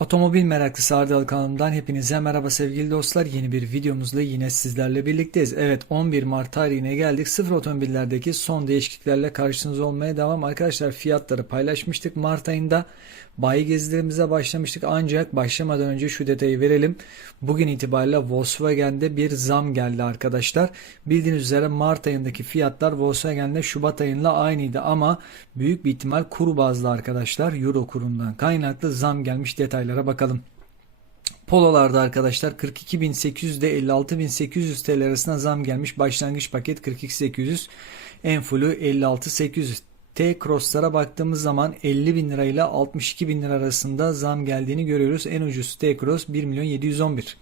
Otomobil meraklısı Ardal kanalımdan hepinize merhaba sevgili dostlar. Yeni bir videomuzla yine sizlerle birlikteyiz. Evet 11 Mart tarihine geldik. Sıfır otomobillerdeki son değişikliklerle karşınızda olmaya devam. Arkadaşlar fiyatları paylaşmıştık Mart ayında. Bayi gezilerimize başlamıştık ancak başlamadan önce şu detayı verelim. Bugün itibariyle Volkswagen'de bir zam geldi arkadaşlar. Bildiğiniz üzere Mart ayındaki fiyatlar Volkswagen'de Şubat ayında aynıydı ama büyük bir ihtimal kur bazlı arkadaşlar Euro kurundan kaynaklı zam gelmiş detaylara bakalım. Pololarda arkadaşlar 42.800 ile 56.800 TL arasında zam gelmiş. Başlangıç paket 42.800. En fullü 56.800. T-Cross'lara baktığımız zaman 50 bin lira ile 62 bin lira arasında zam geldiğini görüyoruz. En ucuz T-Cross 1 milyon 711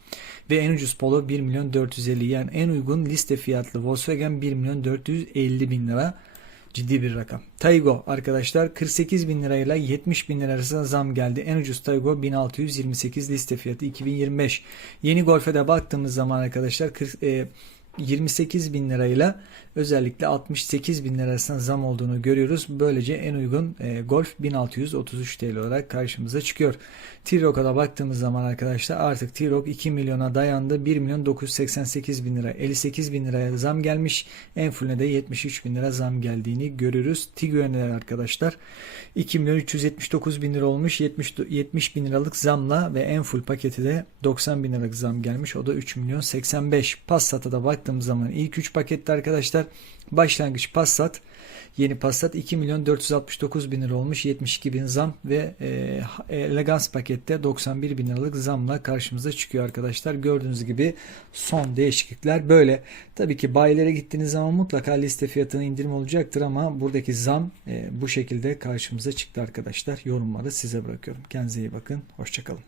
ve en ucuz Polo 1 milyon 450 yani en uygun liste fiyatlı Volkswagen 1 milyon 450 bin lira ciddi bir rakam. Taygo arkadaşlar 48 bin lirayla 70 bin lira arasında zam geldi. En ucuz Taygo 1628 liste fiyatı 2025. Yeni Golf'e de baktığımız zaman arkadaşlar 40, e, 28 bin lirayla özellikle 68 bin lira zam olduğunu görüyoruz. Böylece en uygun e, Golf 1633 TL olarak karşımıza çıkıyor. T-Roc'a da baktığımız zaman arkadaşlar artık T-Roc 2 milyona dayandı. 1 milyon 988 bin lira 58 bin liraya zam gelmiş. En full'üne de 73 bin lira zam geldiğini görüyoruz. Tiguan'e arkadaşlar 2 milyon 379 bin lira olmuş. 70, 70 bin liralık zamla ve en full paketi de 90 bin liralık zam gelmiş. O da 3 milyon 85. Passat'a da baktığımız zaman ilk 3 pakette arkadaşlar başlangıç Passat yeni Passat 2 milyon 469 bin lira olmuş 72 bin zam ve e, Elegance pakette 91 bin liralık zamla karşımıza çıkıyor arkadaşlar. Gördüğünüz gibi son değişiklikler böyle. Tabii ki bayilere gittiğiniz zaman mutlaka liste fiyatına indirim olacaktır ama buradaki zam e, bu şekilde karşımıza çıktı arkadaşlar. Yorumları size bırakıyorum. Kendinize iyi bakın. Hoşçakalın.